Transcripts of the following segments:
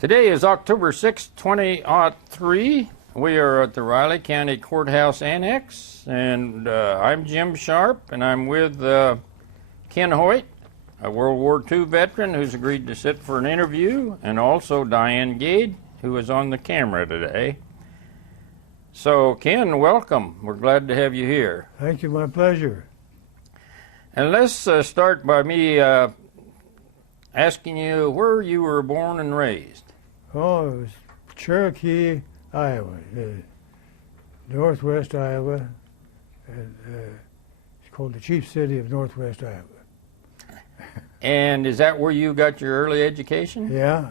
Today is October 6, 2003. We are at the Riley County Courthouse Annex, and I'm Jim Sharp, and I'm with Ken Hoyt, a World War II veteran who's agreed to sit for an interview, and also Diane Gade, who is on the camera today. So, Ken, welcome. We're glad to have you here. Thank you, my pleasure. And let's start by me asking you where you were born and raised. Oh, it was Cherokee, Iowa, northwest Iowa. And, it's called the chief city of northwest Iowa. And is that where you got your early education? Yeah,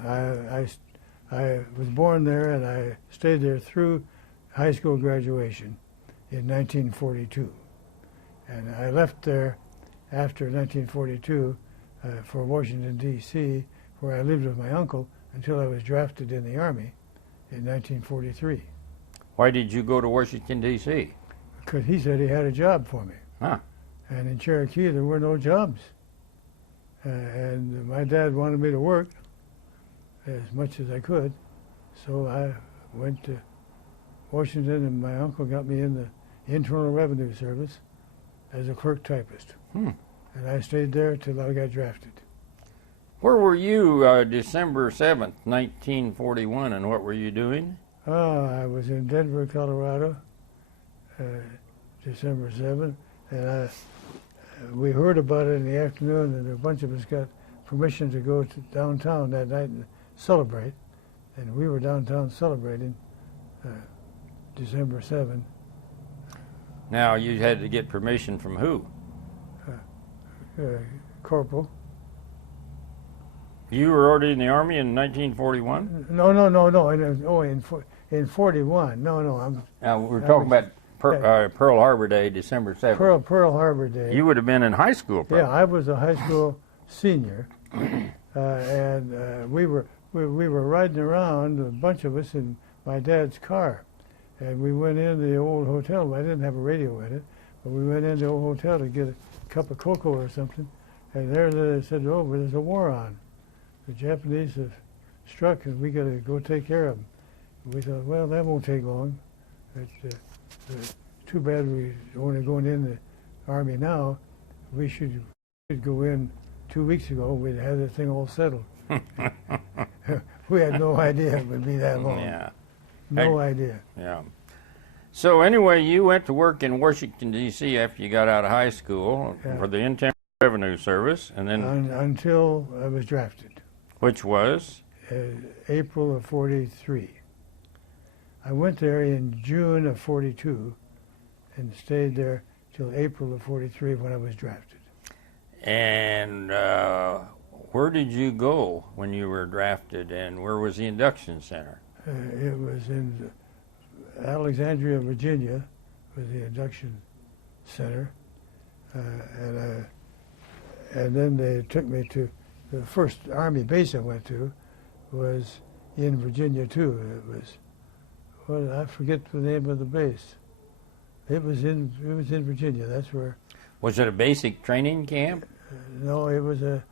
I was born there, and I stayed there through high school graduation in 1942. And I left there after 1942 for Washington, D.C., where I lived with my uncle until I was drafted in the Army in 1943. Why did you go to Washington, D.C.? Because he said he had a job for me. Huh. And in Cherokee, there were no jobs. And my dad wanted me to work as much as I could, so I went to Washington, and my uncle got me in the Internal Revenue Service as a clerk typist. And I stayed there till I got drafted. Where were you December 7th, 1941, and what were you doing? I was in Denver, Colorado, December 7th, and we heard about it in the afternoon, and a bunch of us got permission to go to downtown that night and celebrate, and we were downtown celebrating December 7th. Now, you had to get permission from who? Corporal. You were already in the Army in 1941? No. In 41. No. We're talking about Pearl Harbor Day, December 7th. Pearl Harbor Day. You would have been in high school, probably. Yeah, I was a high school senior, and we were riding around, a bunch of us, in my dad's car, and we went in the old hotel. I didn't have a radio in it, but we went in the old hotel to get a cup of cocoa or something, and there they said, "Oh, well, there's a war on. The Japanese have struck, and we got to go take care of them." We thought, well, that won't take long. It's too bad we're only going in the Army now. We should go in 2 weeks ago. We'd had the thing all settled. We had no idea it would be that long. Yeah. No idea. Yeah. So anyway, you went to work in Washington, D.C. after you got out of high school for the Internal Revenue Service, and then until I was drafted. Which was? April of 43. I went there in June of 42 and stayed there till April of 43 when I was drafted. And where did you go when you were drafted, and where was the induction center? It was in Alexandria, Virginia, was the induction center. And then they took me to the first Army base I went to was in Virginia too. It was, I forget the name of the base. It was in Virginia. That's where. Was it a basic training camp? No, it was it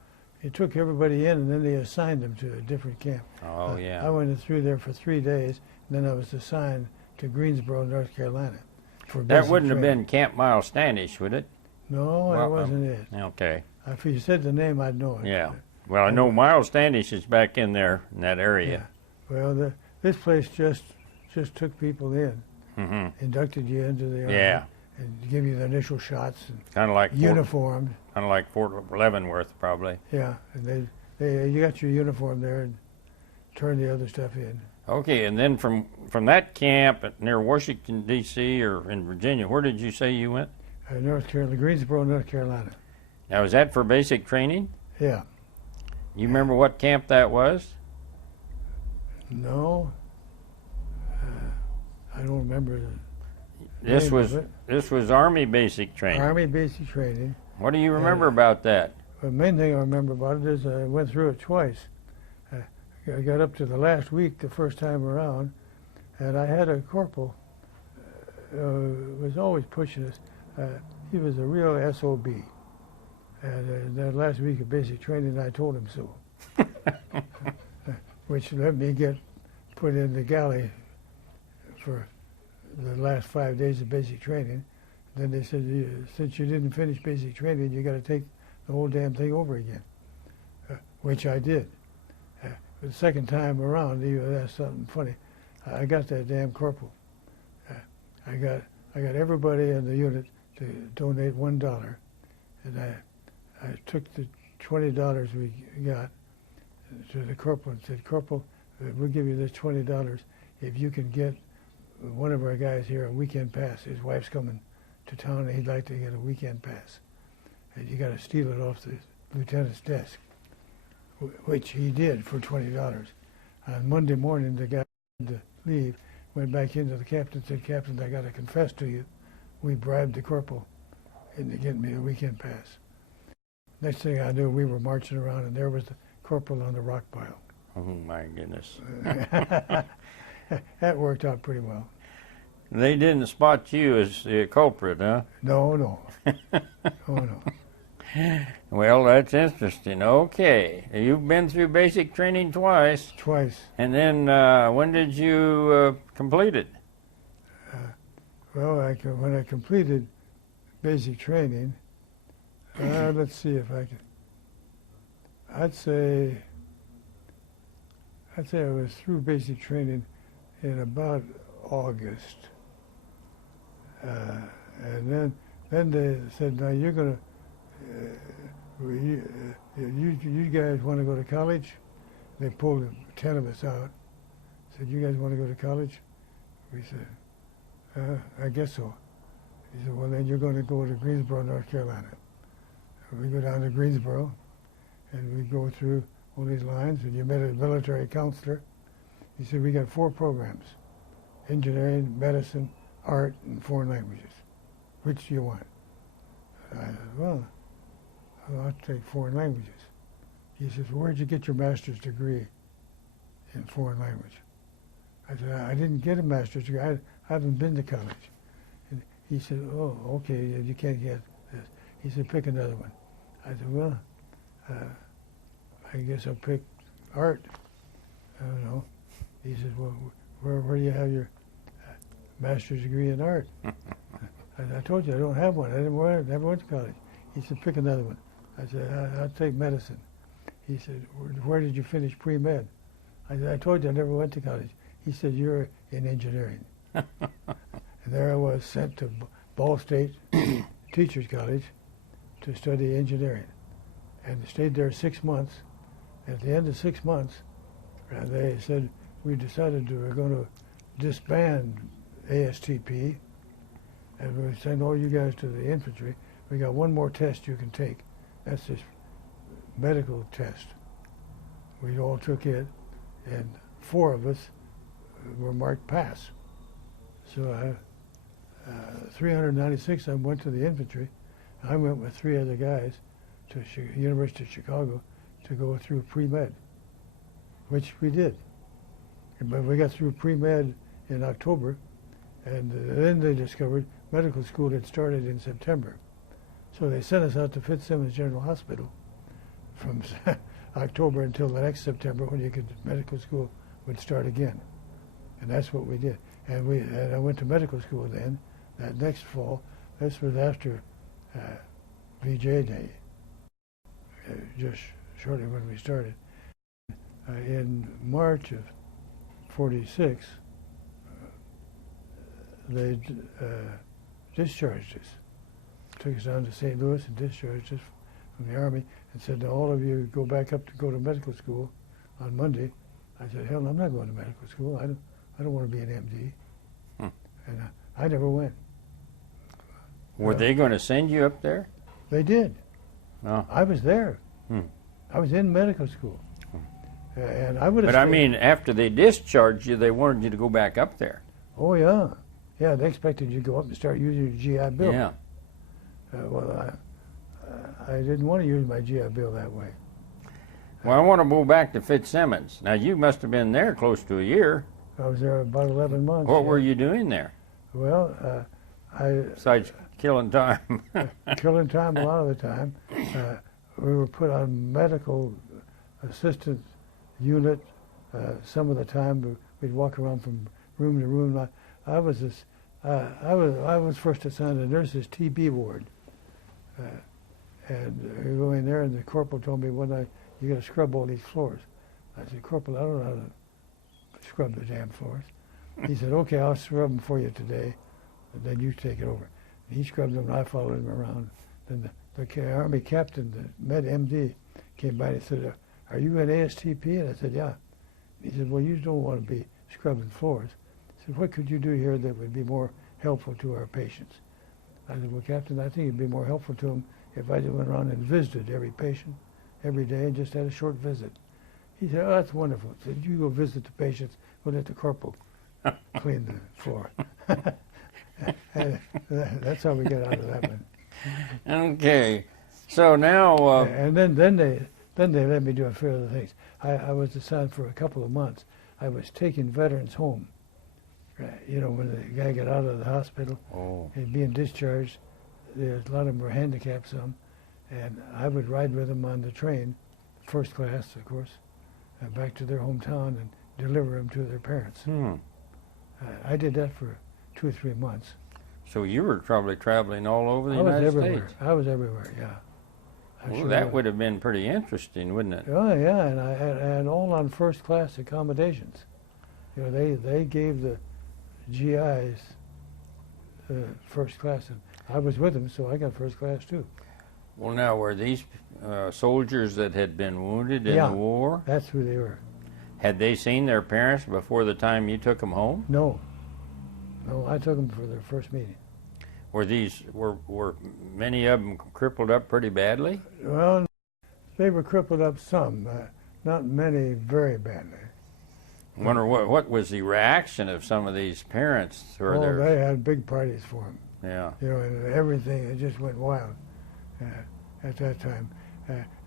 took everybody in, and then they assigned them to a different camp. Oh, yeah. I went through there for 3 days, and then I was assigned to Greensboro, North Carolina. For that wouldn't training. have been Camp Miles Standish, would it? No, that wasn't it. Okay. If you said the name, I'd know it. Yeah. Well, I know Miles Standish is back in there, in that area. Yeah. Well, this place just took people in, inducted you into the Army, and give you the initial shots, and kind of like uniformed. Kind of like Fort Leavenworth, probably. Yeah, and you got your uniform there and turned the other stuff in. Okay, and then from that camp near Washington, D.C., or in Virginia, where did you say you went? North Carolina, Greensboro, North Carolina. Now, was that for basic training? Yeah. You remember what camp that was? No. I don't remember This was Army basic training. Army basic training. What do you remember about that? The main thing I remember about it is I went through it twice. I got up to the last week the first time around, and I had a corporal was always pushing us. He was a real SOB. And that last week of basic training, I told him so. which let me get put in the galley for the last 5 days of basic training. Then they said, since you didn't finish basic training, you got to take the whole damn thing over again, which I did. The second time around, that's something funny. I got that damn corporal. I got everybody in the unit to donate $1, and I took the $20 we got to the corporal and said, Corporal, we'll give you this $20 if you can get one of our guys here a weekend pass. His wife's coming to town and he'd like to get a weekend pass. And you got to steal it off the lieutenant's desk, which he did for $20. On Monday morning, the guy had to leave, went back into the captain, said, Captain, I got to confess to you, we bribed the corporal into getting me a weekend pass. Next thing I knew, we were marching around, and there was the corporal on the rock pile. Oh, my goodness. That worked out pretty well. They didn't spot you as the culprit, huh? No. Oh, no. Well, that's interesting. Okay. You've been through basic training twice. Twice. And then when did you complete it? Well, when I completed basic training, let's see if I can. I'd say I was through basic training in about August, and then they said, "Now you're gonna, you guys want to go to college?" They pulled 10 of us out. Said, "You guys want to go to college?" We said, "I guess so." He said, "Well, then you're going to go to Greensboro, North Carolina." We go down to Greensboro, and we go through all these lines, and you met a military counselor. He said, "We got 4 programs: engineering, medicine, art, and foreign languages. Which do you want?" I said, "Well, I'll take foreign languages." He says, "Well, where'd you get your master's degree in foreign language?" I said, "I didn't get a master's degree. I haven't been to college." And he said, "Oh, okay, you can't get this." He said, "Pick another one." I said, "Well, I guess I'll pick art." I don't know. He said, "Well, where do you have your master's degree in art?" I told you I don't have one. I never went to college. He said, "Pick another one." I said, "I'll take medicine." He said, "Where did you finish pre-med?" I said, "I told you I never went to college." He said, "You're in engineering." And there I was, sent to Ball State Teachers College to study engineering, and stayed there 6 months. At the end of 6 months, they said, "We decided we're going to disband ASTP, and we'll send all you guys to the infantry. We got one more test you can take. That's this medical test." We all took it, and 4 of us were marked pass. So 396 I went to the infantry. I went with 3 other guys to University of Chicago to go through pre-med, which we did. But we got through pre-med in October, and then they discovered medical school had started in September. So they sent us out to Fitzsimmons General Hospital from October until the next September, when medical school would start again. And that's what we did. And I went to medical school then, that next fall. This was after VJ Day, just shortly when we started. In March of '46, they discharged us. Took us down to St. Louis and discharged us from the Army, and said, "Now all of you go back up to go to medical school on Monday." I said, "Hell, I'm not going to medical school. I don't want to be an MD." And I never went. Were they going to send you up there? They did. Oh. I was there. I was in medical school. And I would have But I mean, after they discharged you, they wanted you to go back up there. Oh, yeah. Yeah, they expected you to go up and start using your GI Bill. Yeah. Well, I didn't want to use my GI Bill that way. Well, I want to go back to Fitzsimmons. Now, you must have been there close to a year. I was there about 11 months. What were you doing there? Well, Besides killing time. killing time a lot of the time. We were put on medical assistant unit some of the time we'd walk around from room to room. I was first assigned to the nurse's TB ward, and we go in there, and the corporal told me one night, "You got to scrub all these floors." I said, "Corporal, I don't know how to scrub the damn floors." He said, "Okay, I'll scrub them for you today, and then you take it over." And he scrubbed them, and I followed him around. Then the Army captain, the med MD, came by and said, "Are you an ASTP?" And I said, "Yeah." He said, "Well, you don't want to be scrubbing floors." I said, "What could you do here that would be more helpful to our patients?" I said, "Well, Captain, I think it'd be more helpful to them if I just went around and visited every patient every day and just had a short visit." He said, "Oh, that's wonderful." He said, "You go visit the patients, we'll let the corporal clean the floor." And that's how we got out of that one. Okay. So now... And then they let me do a few other things. I was assigned for a couple of months. I was taking veterans home. You know, when the guy got out of the hospital, and being discharged, a lot of them were handicapped some, and I would ride with them on the train, first class, of course, back to their hometown and deliver them to their parents. I did that for 2 or 3 months. So you were probably traveling all over the I was United everywhere. States. I was everywhere, yeah. Well, that would have been pretty interesting, wouldn't it? Oh yeah, and all on first class accommodations. You know, they gave the GIs first class, and I was with them, so I got first class too. Well, now, were these soldiers that had been wounded in Yeah, the war? That's who they were. Had they seen their parents before the time you took them home? No, I took them for their first meeting. Were many of them crippled up pretty badly? Well, they were crippled up some, not many very badly. I wonder what was the reaction of some of these parents? They had big parties for them. Yeah. You know, and everything, it just went wild at that time.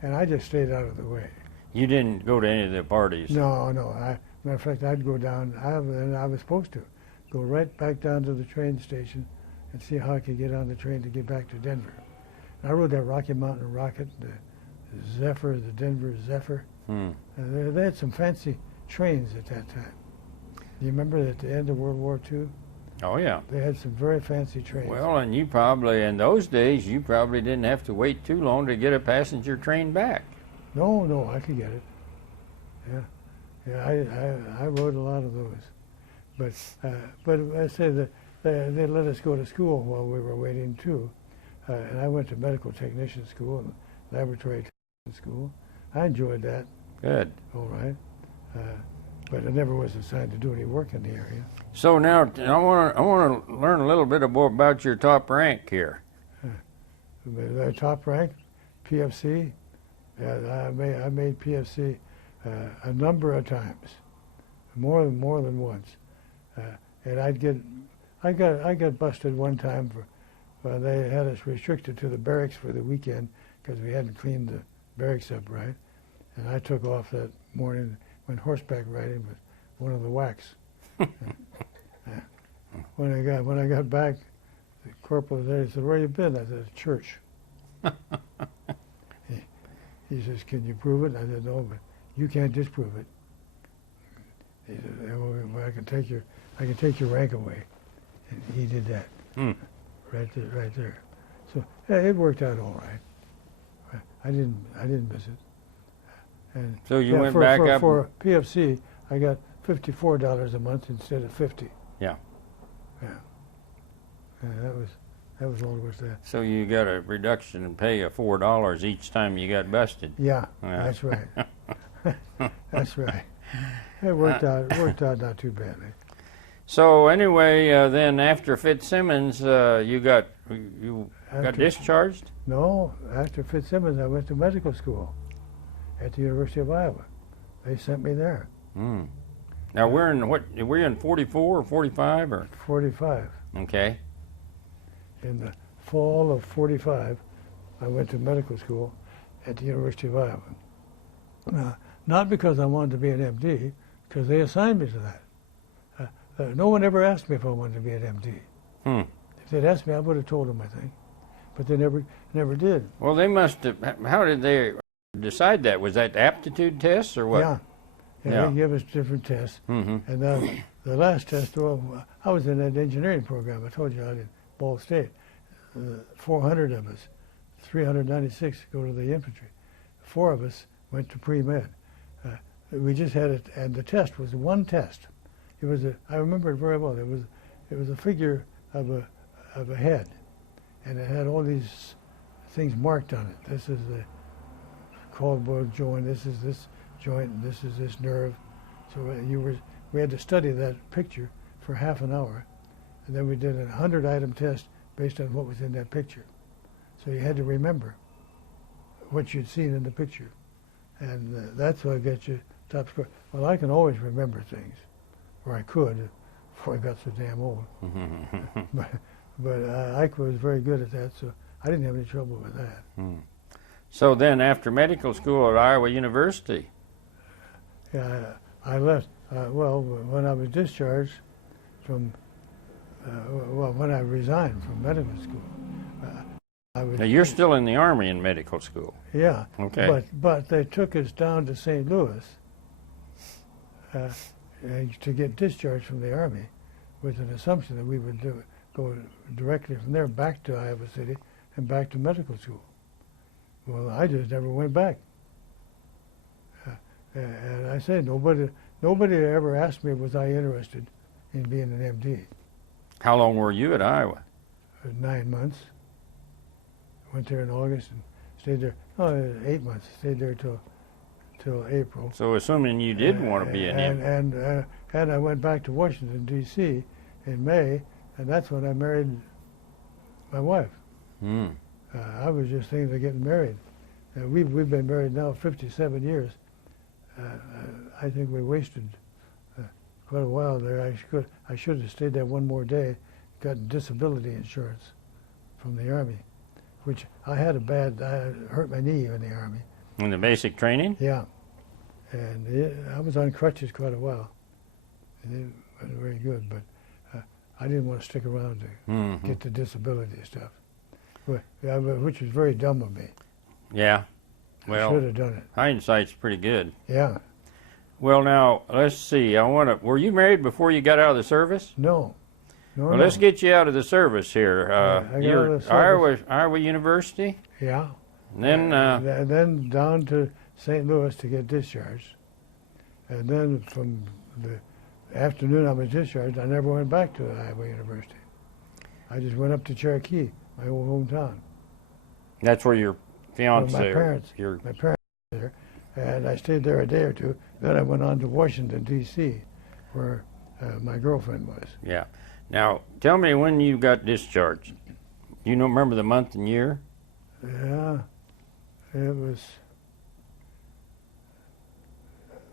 And I just stayed out of the way. You didn't go to any of the parties? No. Matter of fact, I'd go down, and I was supposed to go right back down to the train station and see how I could get on the train to get back to Denver. And I rode that Rocky Mountain Rocket, the Zephyr, the Denver Zephyr. They had some fancy trains at that time. You remember at the end of World War II? Oh, yeah. They had some very fancy trains. Well, and you probably, in those days, you probably didn't have to wait too long to get a passenger train back. No, I could get it. Yeah, I rode a lot of those. But I say that they let us go to school while we were waiting too. And I went to medical technician school and laboratory technician school. I enjoyed that. Good. All right. But I never was assigned to do any work in the area. So now I want to learn a little bit more about your top rank here. The top rank, PFC. I made PFC a number of times, more than once. And I got busted one time for they had us restricted to the barracks for the weekend because we hadn't cleaned the barracks up right. And I took off that morning, went horseback riding with one of the whacks. When I got back, the corporal was there. He said, "Where you been?" I said, "Church." He says, "Can you prove it?" I said, "No, but you can't disprove it." He said, "Well, I can take your rank away," and he did that. Right there. So it worked out all right. I didn't miss it. And so you went back up for PFC. I got $54 a month instead of $50. Yeah. That was all there was to that. So you got a reduction in pay of $4 each time you got busted. Yeah. That's right. That's right. It worked out not too badly. So anyway, then after Fitzsimmons, you got discharged? No, after Fitzsimmons, I went to medical school at the University of Iowa. They sent me there. Now we're in 44 or 45 or 45. Okay. In the fall of 45, I went to medical school at the University of Iowa. Not because I wanted to be an MD, because they assigned me to that. No one ever asked me if I wanted to be an MD. If they'd asked me, I would have told them, I think. But they never did. Well, they must have. How did they decide that? Was that aptitude tests or what? Yeah. They give us different tests. Mm-hmm. And then the last test, well, I was in that engineering program. I told you I did Ball State. 400 of us, 396 go to the infantry. 4 of us went to pre-med. We just had it, and the test was one test. It was I remember it very well. It was a figure of a head, and it had all these things marked on it. This is the Caldwell joint. This is this joint. And this is this nerve. So we had to study that picture for half an hour, and then we did a 100-item test based on what was in that picture. So you had to remember what you'd seen in the picture, and that's what gets you top score. Well, I can always remember things, or I could before I got so damn old. but Ike was very good at that, so I didn't have any trouble with that. So then, after medical school at Iowa University, Yeah, I left. Well, when I was discharged from, when I resigned from medical school, I was. now you're still in the Army in medical school. Yeah. Okay. But they took us down to St. Louis to get discharged from the Army, with an assumption that we would go directly from there back to Iowa City and back to medical school. Well, I just never went back. And I say nobody ever asked me was I interested in being an MD. How long were you at Iowa? 9 months. Went there in August and stayed there. Oh, 8 months. Stayed there till April. So assuming you did want to be an MD. And I went back to Washington D.C. in May, and that's when I married my wife. I was just thinking of getting married. We've been married now 57 years. I think we wasted quite a while there. I should have stayed there one more day, got disability insurance from the Army, which I had I hurt my knee in the Army. In the basic training? Yeah, and I was on crutches quite a while. And it wasn't very good, but I didn't want to stick around to get the disability stuff, which was very dumb of me. Yeah. Well, I should have done it. Hindsight's pretty good. Yeah. Well, now let's see. Were you married before you got out of the service? No. Well, let's get you out of the service here. You're at Iowa University. Yeah. And then down to St. Louis to get discharged, and then from the afternoon I was discharged, I never went back to Iowa University. I just went up to Cherokee, my old hometown. That's where your fiance, my parents were there, and I stayed there a day or two. Then I went on to Washington D.C., where my girlfriend was. Yeah. Now tell me when you got discharged. You don't remember the month and year? Yeah, it was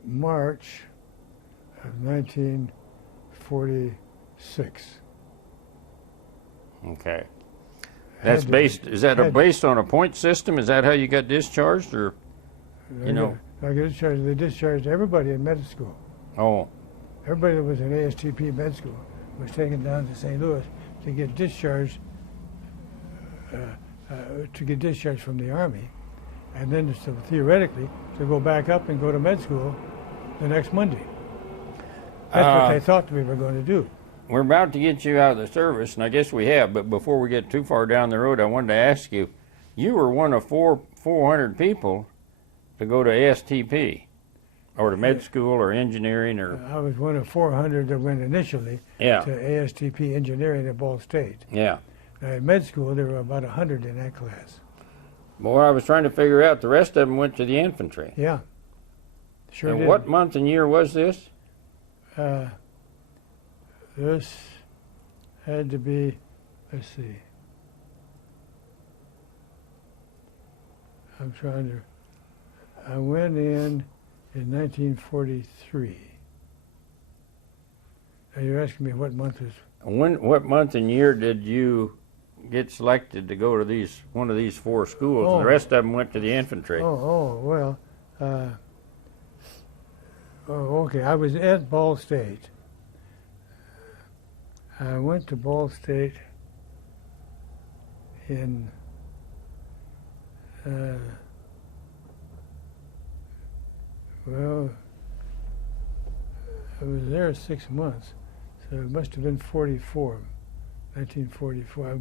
March of 1946. Okay. That's based. Is that based on a point system? Is that how you got discharged, or I got discharged. They discharged everybody in med school. Oh. Everybody that was in ASTP med school was taken down to St. Louis to get discharged. To get discharged from the Army, and then theoretically to go back up and go to med school the next Monday. That's what they thought we were going to do. We're about to get you out of the service, and I guess we have, but before we get too far down the road, I wanted to ask you, you were one of 400 people to go to ASTP, or to med school, or engineering, or... I was one of 400 that went initially to ASTP engineering at Ball State. Yeah. In med school, there were about 100 in that class. Boy, I was trying to figure out, the rest of them went to the infantry. Yeah, sure and did. What month and year was this? This had to be, let's see. I went in 1943. Now you're asking me what month is... What month and year did you get selected to go to one of these 4 schools? And the rest of them went to the infantry. Well, okay. I was at Ball State. I went to Ball State in I was there 6 months, so it must have been 1944.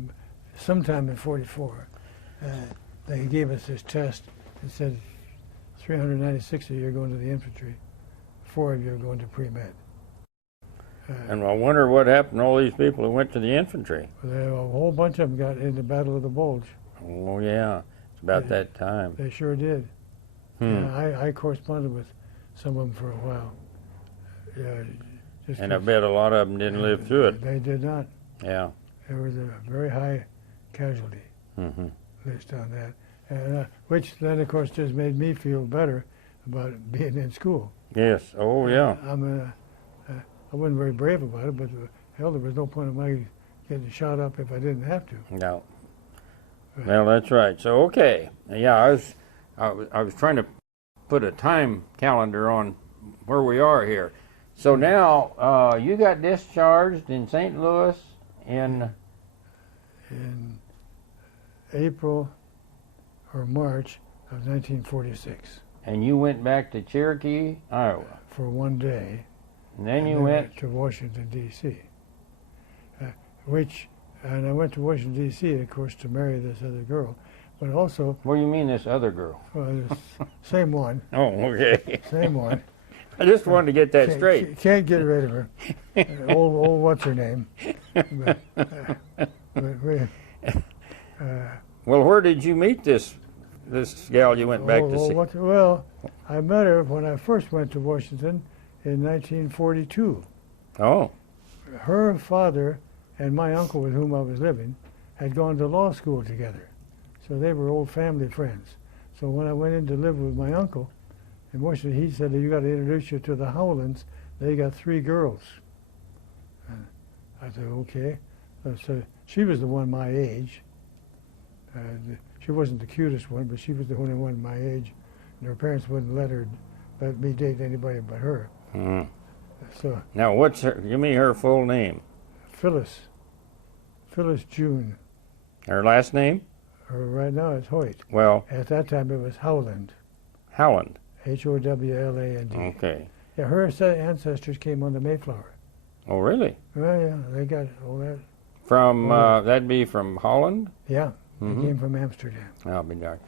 Sometime in 44. They gave us this test. It said 396 of you are going to the infantry, 4 of you are going to pre-med. And I wonder what happened to all these people who went to the infantry. A whole bunch of them got in the Battle of the Bulge. Oh, yeah. It's about that time. They sure did. And I corresponded with some of them for a while. And I bet a lot of them didn't live through it. They did not. Yeah. There was a very high casualty list on that, and, which then, of course, just made me feel better about being in school. Yes. Oh, yeah. I wasn't very brave about it, but hell, there was no point in my getting shot up if I didn't have to. No. Well, that's right. So, okay. Yeah, I was trying to put a time calendar on where we are here. So now you got discharged in St. Louis in April or March of 1946. And you went back to Cherokee, Iowa. For one day. And then you went to Washington, D.C. And I went to Washington, D.C., of course, to marry this other girl. But also... What do you mean, this other girl? This same one. Oh, okay. Same one. I just wanted to get that straight. Can't get rid of her. Old what's her name? But well, where did you meet this gal you went back to see? Well, I met her when I first went to Washington in 1942. Oh. Her father and my uncle with whom I was living had gone to law school together. So they were old family friends. So when I went in to live with my uncle in Washington, he said, you got to introduce you to the Howlands. They got 3 girls. And I said, okay. So she was the one my age. She wasn't the cutest one, but she was the only one my age. And her parents wouldn't let me date anybody but her. So now, give me her full name. Phyllis June. Her last name? Right now it's Hoyt. Well, at that time it was Howland. Howland. Howland. Okay. Yeah, her ancestors came on the Mayflower. Oh, really? Well, yeah, they got all that. From that'd be from Holland. Yeah, they came from Amsterdam. I'll be darned.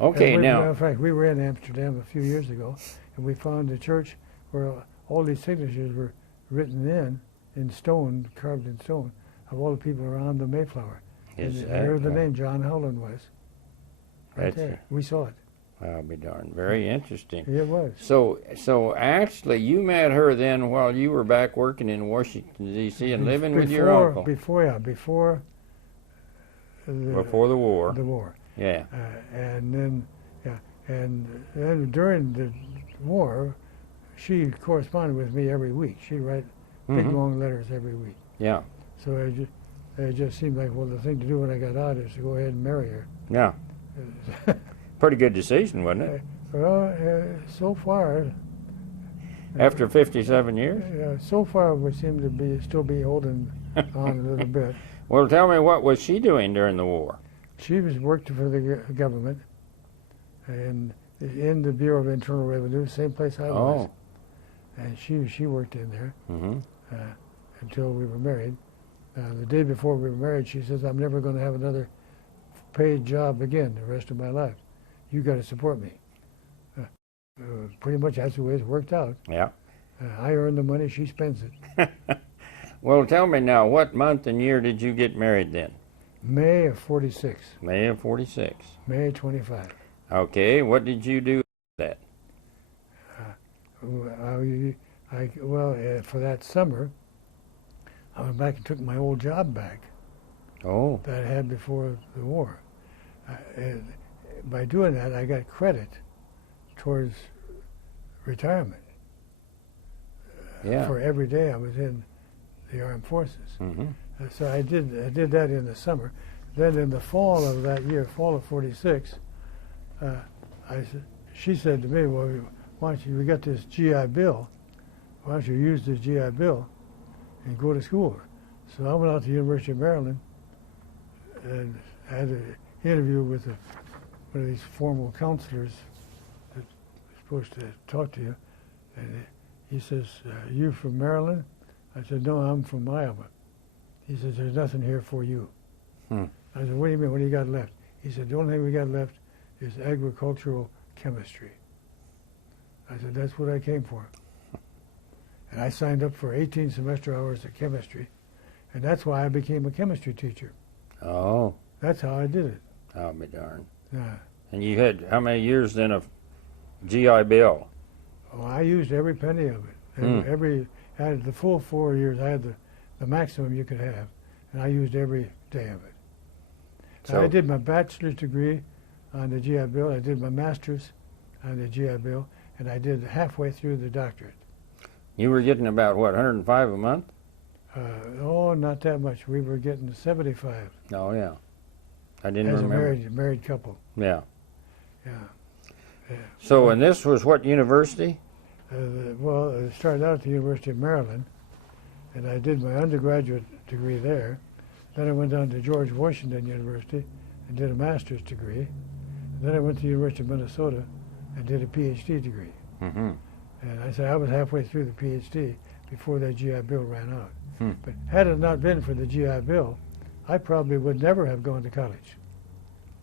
Okay, now. In fact, we were in Amsterdam a few years ago, and we found a church where all these signatures were written in stone, carved in stone, of all the people around the Mayflower. Is and that there the right? name John Howland was. Right there. We saw it. I'll be darned. Very interesting. It was. So actually, you met her then while you were back working in Washington, D.C. and living with your uncle. Before the war. The war. Yeah. And then during the war, she corresponded with me every week. She'd write big, long letters every week. Yeah. So it just seemed like, well, the thing to do when I got out is to go ahead and marry her. Yeah. Pretty good decision, wasn't it? Well, so far... After 57 years? So far, we seem to still be holding on a little bit. Well, tell me, what was she doing during the war? She worked for the government and in the Bureau of Internal Revenue, same place I was. And she worked in there until we were married. The day before we were married, she says, I'm never going to have another paid job again the rest of my life. You got to support me. Pretty much that's the way it's worked out. Yeah. I earn the money, she spends it. Well, tell me now, what month and year did you get married then? May of 46. May of 46. May 25. Okay, what did you do with that? For that summer, I went back and took my old job back. Oh. That I had before the war. By doing that, I got credit towards retirement for every day I was in the armed forces. So I did that in the summer. Then in the fall of that year, fall of 46, she said to me, well, why don't we got this GI Bill, why don't you use this GI Bill and go to school? So I went out to the University of Maryland and had an interview with one of these formal counselors that's supposed to talk to you. And He says, you from Maryland? I said, no, I'm from Iowa. He says, there's nothing here for you. Hmm. I said, what do you mean, what do you got left? He said, the only thing we got left is agricultural chemistry. I said, that's what I came for. And I signed up for 18 semester hours of chemistry, and that's why I became a chemistry teacher. Oh. That's how I did it. I'll be darned. Yeah. And you had how many years then of GI Bill? Oh, I used every penny of it. I had the full 4 years. I had the maximum you could have, and I used every day of it. So I did my bachelor's degree on the GI Bill. I did my master's on the GI Bill, and I did halfway through the doctorate. You were getting about, what, 105 a month? Oh, not that much. We were getting 75. Oh, yeah. I didn't as remember. As a married couple. Yeah. Yeah. So, and this was what university? Well, I started out at the University of Maryland, and I did my undergraduate degree there. Then I went down to George Washington University and did a master's degree. And then I went to the University of Minnesota and did a PhD degree. Mm-hmm. And I said I was halfway through the PhD before that GI Bill ran out. Hmm. But had it not been for the GI Bill, I probably would never have gone to college.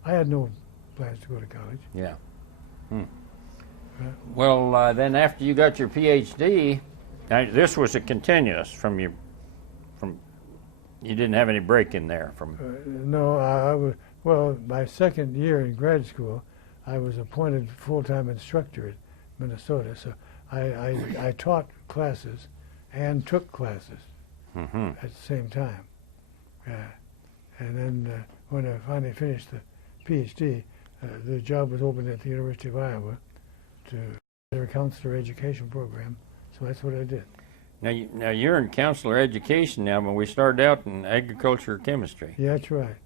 I had no plans to go to college. Yeah. Hmm. Well, then after you got your PhD, this was a continuous from you didn't have any break in there from. No, I was, well, my second year in grad school, I was appointed full-time instructor at Minnesota, so I taught classes and took classes Mm-hmm. at the same time. And then when I finally finished the PhD, the job was open at the University of Iowa to their counselor education program, so that's what I did. Now you're in counselor education now, but we started out in agriculture chemistry. Yeah, that's right.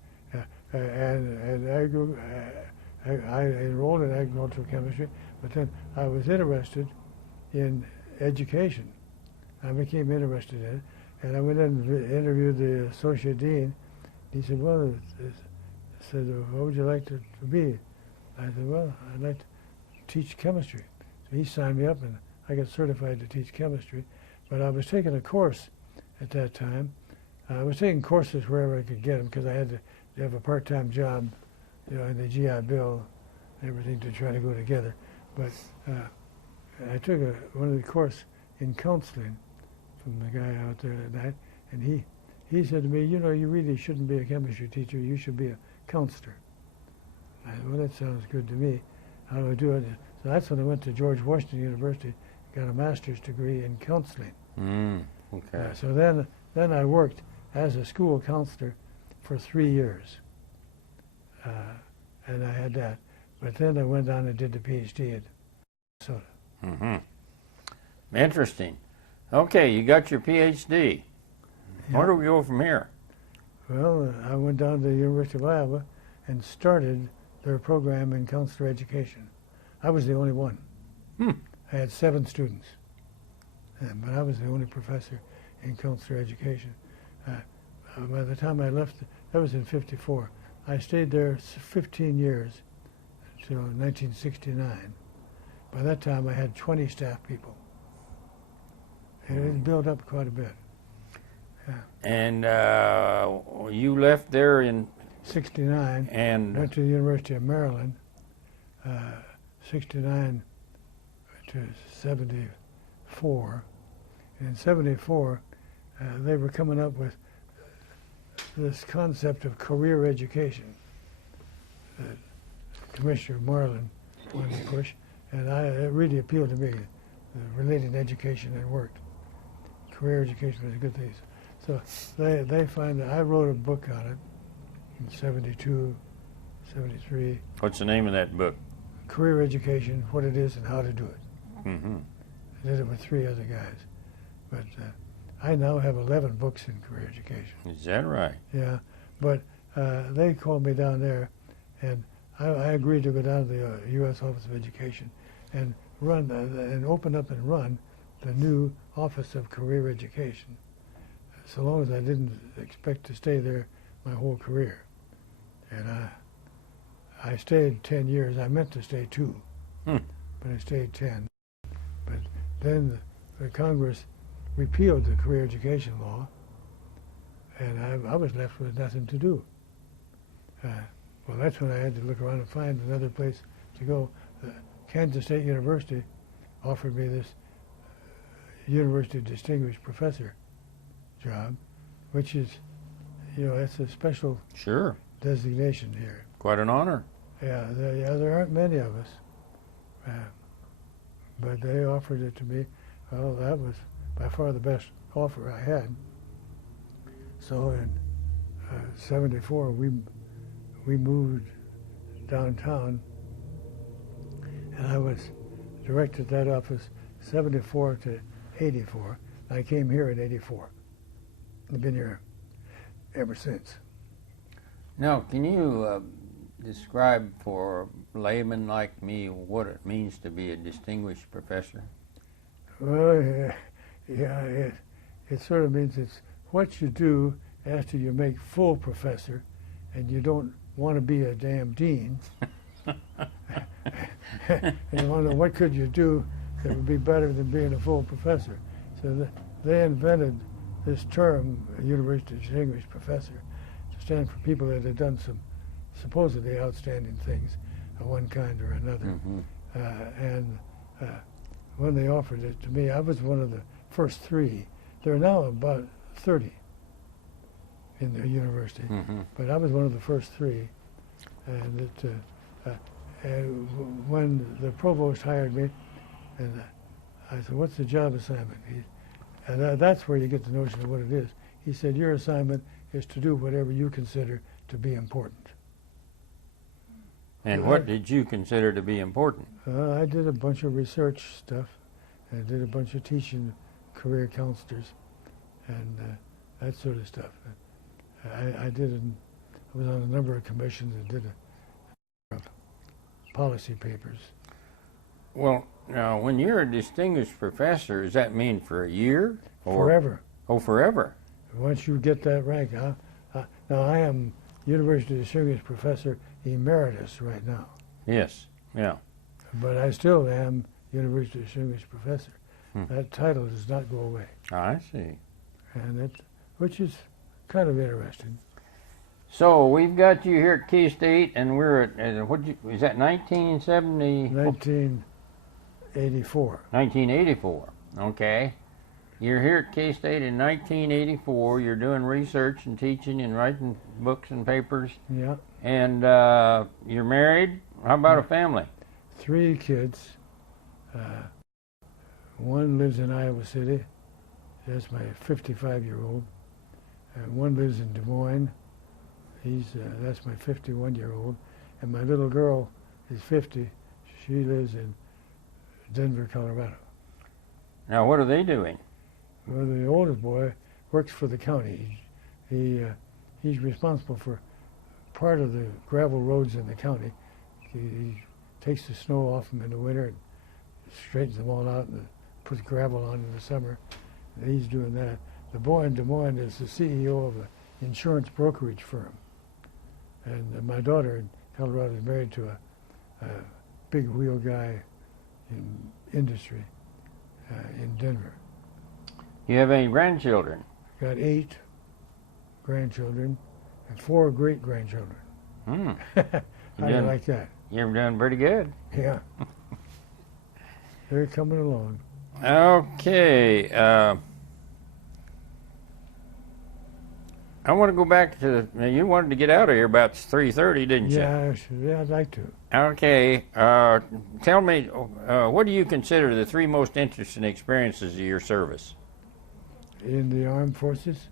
I enrolled in agricultural chemistry, but then I was interested in education. I became interested in it, and I went in and interviewed the associate dean. He said, well, what would you like to be? I said, well, I'd like to teach chemistry. So he signed me up, and I got certified to teach chemistry. But I was taking a course at that time. I was taking courses wherever I could get them because I had to have a part-time job, in the GI Bill and everything to try to go together. But I took one of the course in counseling from the guy out there that night, and he said to me, you really shouldn't be a chemistry teacher. You should be a counselor. I said, well, that sounds good to me. How do I do it? So that's when I went to George Washington University, got a master's degree in counseling. Okay. So then I worked as a school counselor for 3 years, and I had that. But then I went on and did the PhD at Minnesota. Mm-hmm. Interesting. Okay, you got your PhD. Yeah. Where do we go from here? Well, I went down to the University of Iowa and started their program in counselor education. I was the only one. I had 7 students, but I was the only professor in counselor education. By the time I left, that was in '54. I stayed there 15 years until 1969. By that time, I had 20 staff people. And it built up quite a bit. Yeah. And you left there in '69 and went to the University of Maryland, 69 to 74. And in '74, they were coming up with this concept of career education that Commissioner Marlin wanted to push, and it really appealed to me, related education that worked. Career education was a good thing. So they find that I wrote a book on it in '72, '73. What's the name of that book? Career Education, What It Is and How to Do It. Mm-hmm. I did it with 3 other guys. But I now have 11 books in career education. Is that right? Yeah, but they called me down there, and I agreed to go down to the U.S. Office of Education and run and open up and run the new Office of Career Education, so long as I didn't expect to stay there my whole career. And I stayed 10 years. I meant to stay 2, but I stayed 10. But then the Congress repealed the career education law, and I was left with nothing to do. Well, that's when I had to look around and find another place to go. Kansas State University offered me this University Distinguished Professor job, which is, it's a special Sure. designation here. Quite an honor. Yeah, there aren't many of us, but they offered it to me. Well, that was by far the best offer I had. So in '74, we moved downtown, and I was directed that office '74 to '84. I came here in '84. I've been here ever since. Now, can you describe for a layman like me what it means to be a distinguished professor? Well, yeah, it sort of means it's what you do after you make full professor, and you don't want to be a damn dean. And you wonder what could you do that would be better than being a full professor. So they invented this term, University Distinguished Professor, to stand for people that had done some supposedly outstanding things of one kind or another. Mm-hmm. And when they offered it to me, I was one of the first three. There are now about 30 in the university, Mm-hmm. but I was one of the first three. And when the provost hired me, and I said, "What's the job assignment?" And that's where you get the notion of what it is. He said, "Your assignment is to do whatever you consider to be important." And what did you consider to be important? I did a bunch of research stuff. I did a bunch of teaching career counselors and that sort of stuff. I was on a number of commissions and did policy papers. Well, Now, when you're a distinguished professor, does that mean for a year? Or, forever. Oh, forever. Once you get that rank, now I am University Distinguished Professor Emeritus right now, Yes, yeah. but I still am University Distinguished Professor. Hmm. That title does not go away, I see. and which is kind of interesting. So we've got you here at K-State, and we're at is that 1970? 1984. 1984. Okay. You're here at K-State in 1984. You're doing research and teaching and writing books and papers. Yeah. And you're married. How about a family? 3 kids. One lives in Iowa City. That's my 55-year-old. One lives in Des Moines. That's my 51-year-old. And my little girl is 50. She lives in Denver, Colorado. Now, what are they doing? Well, the oldest boy works for the county. He's responsible for part of the gravel roads in the county. He takes the snow off them in the winter and straightens them all out and puts gravel on in the summer. And he's doing that. The boy in Des Moines is the CEO of an insurance brokerage firm. And my daughter in Colorado is married to a big wheel guy in industry in Denver. You have any grandchildren? Got 8 grandchildren and 4 great-grandchildren. Hmm. How do you like that? You're doing pretty good. Yeah. They're coming along. Okay. I want to go back to, you wanted to get out of here about 3:30, didn't you? Yeah, I'd like to. Okay. Tell me, what do you consider the 3 most interesting experiences of your service? In the armed forces?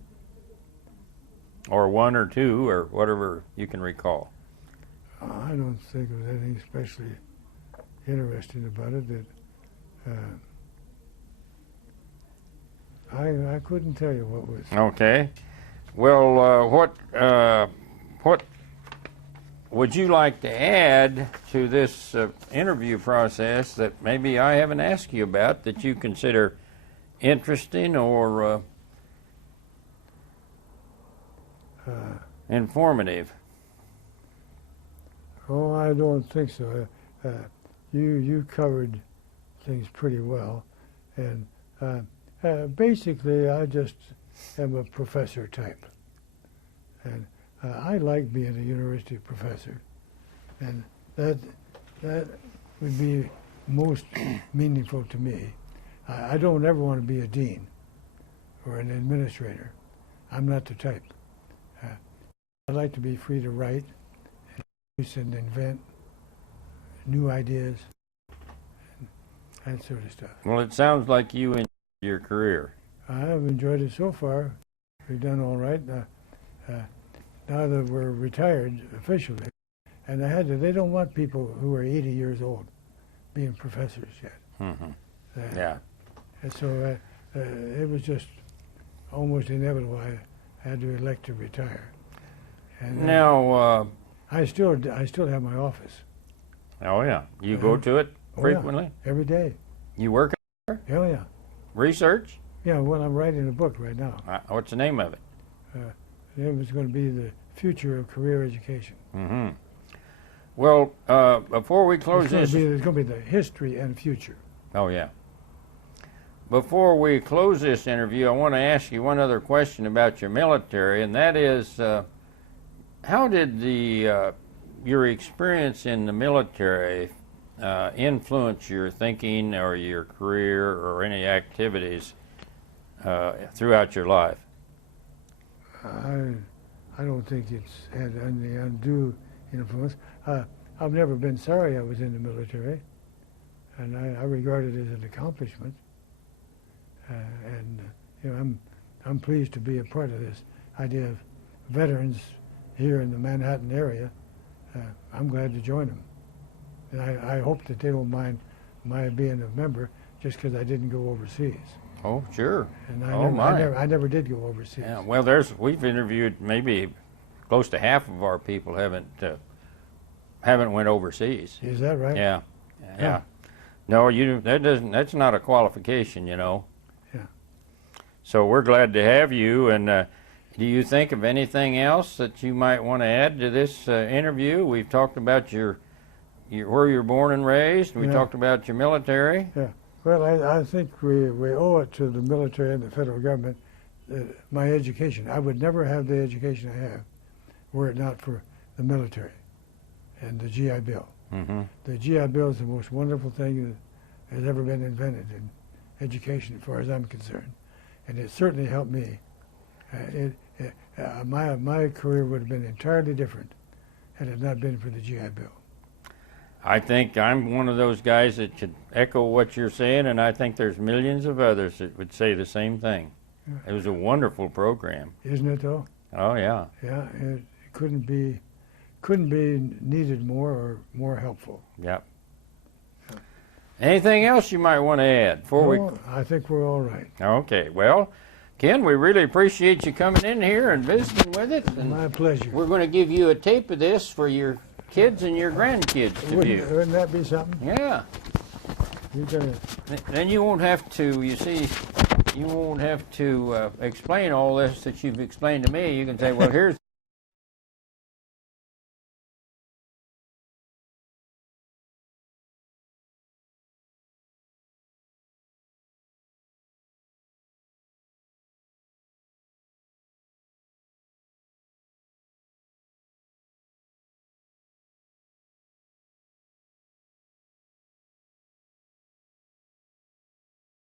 Or 1 or 2, or whatever you can recall. I don't think there was anything especially interesting about it. That I couldn't tell you what was. Okay. Well, what would you like to add to this interview process that maybe I haven't asked you about that you consider interesting or informative? Oh, I don't think so. You covered things pretty well, and Basically, I just am a professor type. And I like being a university professor. And that would be most meaningful to me. I don't ever want to be a dean or an administrator. I'm not the type. I like to be free to write and invent new ideas, and that sort of stuff. Well, it sounds like you enjoyed your career. I have enjoyed it so far. We've done all right. Now that we're retired officially, and they don't want people who are 80 years old being professors yet. Mm-hmm. Yeah. And so it was just almost inevitable. I had to elect to retire. And now, I still have my office. Oh yeah, you go to it frequently? Oh, yeah. Every day. You work there? Oh yeah. Research? Yeah, well, I'm writing a book right now. What's the name of it? It was going to be the future of career education. Mm-hmm. Well, before we close There's going to be the history and future. Oh yeah. Before we close this interview, I want to ask you one other question about your military, and that is, how did your experience in the military influence your thinking or your career or any activities throughout your life? I don't think it's had any undue influence. I've never been sorry I was in the military, and I regard it as an accomplishment. And you know, I'm pleased to be a part of this idea of veterans here in the Manhattan area. I'm glad to join them, and I hope that they don't mind my being a member just because I didn't go overseas. Oh, sure. And I never did go overseas. Yeah. Well, we've interviewed maybe close to half of our people haven't went overseas. Is that right? Yeah. Yeah. No, that's not a qualification, you know. Yeah. So we're glad to have you. And do you think of anything else that you might want to add to this interview? We've talked about your where you're born and raised. We talked about your military. Yeah. Well, I think we owe it to the military and the federal government, my education. I would never have the education I have were it not for the military and the GI Bill. Mm-hmm. The GI Bill is the most wonderful thing that has ever been invented in education, as far as I'm concerned, and it certainly helped me. My career would have been entirely different had it not been for the GI Bill. I think I'm one of those guys that could echo what you're saying, and I think there's millions of others that would say the same thing. Yeah. It was a wonderful program. Isn't it though? Oh yeah. Yeah, it couldn't be needed more or more helpful. Yep. Anything else you might want to add before I think we're all right. Okay. Well, Ken, we really appreciate you coming in here and visiting with us. And my pleasure. We're going to give you a tape of this for your kids and your grandkids to view. Wouldn't that be something? Yeah. Then you won't have to, you see, you won't have to explain all this that you've explained to me. You can say, well, here's